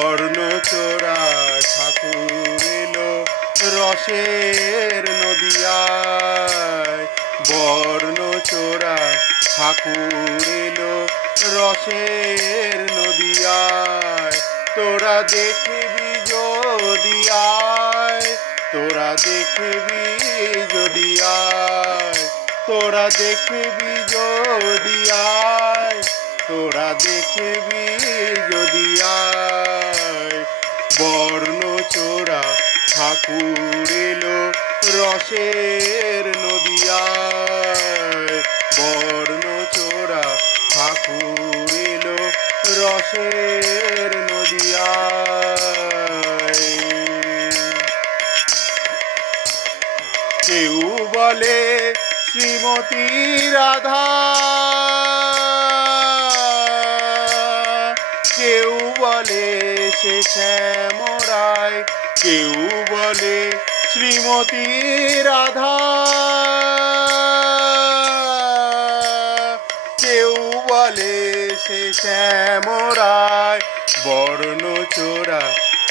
বর্ণ চোরা ঠাকুর এলো রসের নদিয়ায়। বর্ণ চোরা ঠাকুর এলো রসের নদিয়ায়। তোরা দেখবি যদি আয়, তোরা দেখবি যদি আয়। তোরা দেখবি যদি আয় তোরা দেখবি যদি আয় বর্ণ চোরা ঠাকুর এলো রসের নদিয়ায়। বর্ণ চোরা ঠাকুর এলো রসের নদিয়ায়। কেউ বলে শ্রীমতী রাধা সে শ্যামরায় কেউ বলে শ্রীমতী রাধা। কেউ বলে সে শ্যামরায় বর্ণ চোরা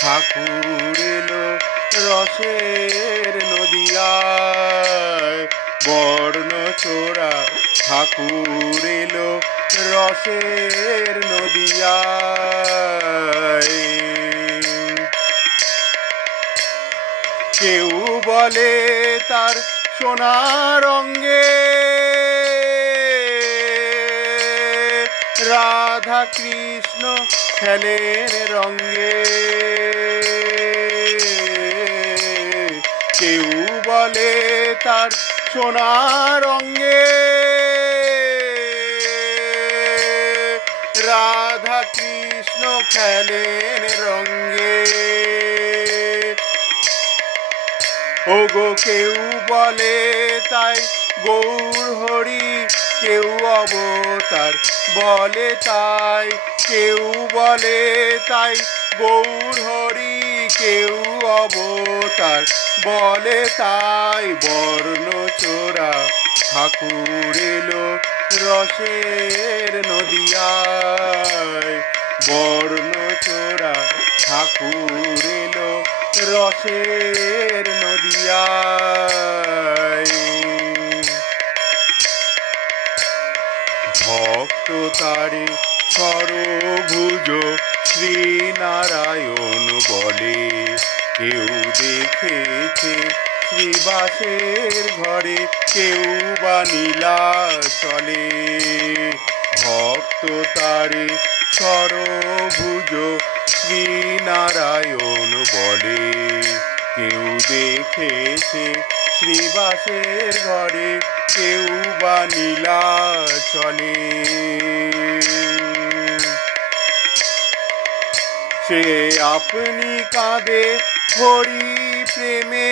ঠাকুর এলো রসের নদিয়ায়। বর্ণ চোরা ঠাকুর এলো রসের নদিয়ায়। কেউ বলে তার সোনার অঙ্গে রাধা কৃষ্ণ খেলের রঙ্গে কেউ বলে তার সোনার অঙ্গে খেলেন রঙ্গে ওগো, কেউ বলে তাই গৌর হরি, কেউ অবতার বলে তাই, কেউ বলে তাই গৌর হরি, কেউ অবতার বলে তাই বর্ণ চোরা। ঠাকুর এলো রসের নদিয়ায় বর্ণ চোরা ঠাকুর এলো রসের নদিয়ায়। ভক্ত তারে সরভুজ শ্রীনারায়ণ বলে, কেউ দেখেছে শ্রীবাসের ঘরে, কেউ বা নীলা চলে ভক্ত তারে সরভুজ শ্রীনারায়ণ বলে। কেউ দেখেছে শ্রীবাসের ঘরে, কেউ বা নীলা চলে সে আপনি কাঁদে, হরি প্রেমে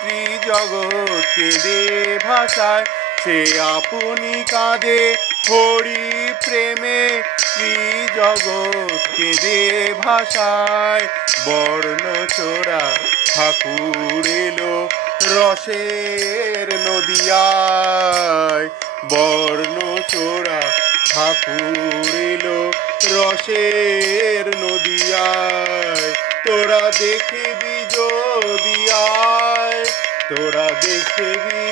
ত্রিজগৎ দে ভাষায় সে আপনি কাঁদে, হরি প্রেমে ত্রিজগৎ কেঁদে ভাষায় বর্ণ চোরা ঠাকুর এলো রসের নদিয়ায়। বর্ণ চোরা ঠাকুর এলো রসের নদিয়ায়। তোরা দেখবি যদি আয় তোরা দেখবি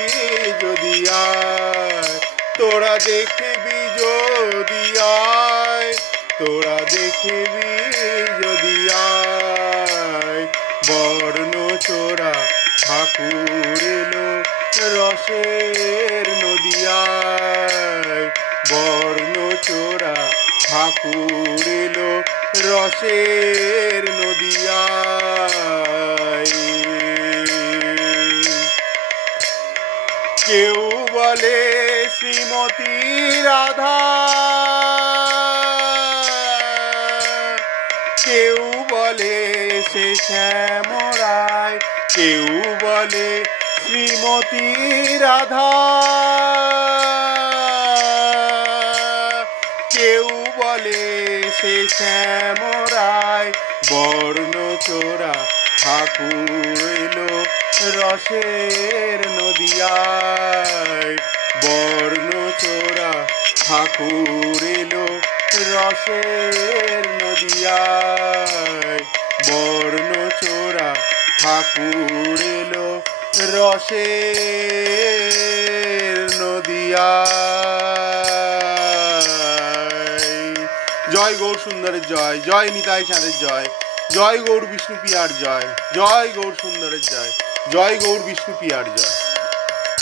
যদি আয় তোরা দেখবি যদি আয় তোরা দেখবি যদি আয়। বর্ণ চোরা ঠাকুর এলো রসের নদিয়ায়। বর্ণ চোরা ঠাকুর এলো রসের নদিয়ায়। কেউ বলে শ্রীমতী রাধা সে শ্যামরায় কেউ বলে শ্রীমতী রাধা। কেউ বলে সে শ্যামরায় বর্ণ চোরা ঠাকুর রসের নদিয়ায়। বর্ণ চোরা ঠাকুর রসের নদিয়ায়। বর্ণ চোরা ঠাকুর এলো রসে নদিয়া জয় গৌর সুন্দরের জয় জয় নিতাই চাঁদের জয় জয় গৌর বিষ্ণু পিয়ার জয় জয় গৌর সুন্দরের জয় জয় গৌর বিষ্ণু পিয়ার জয়।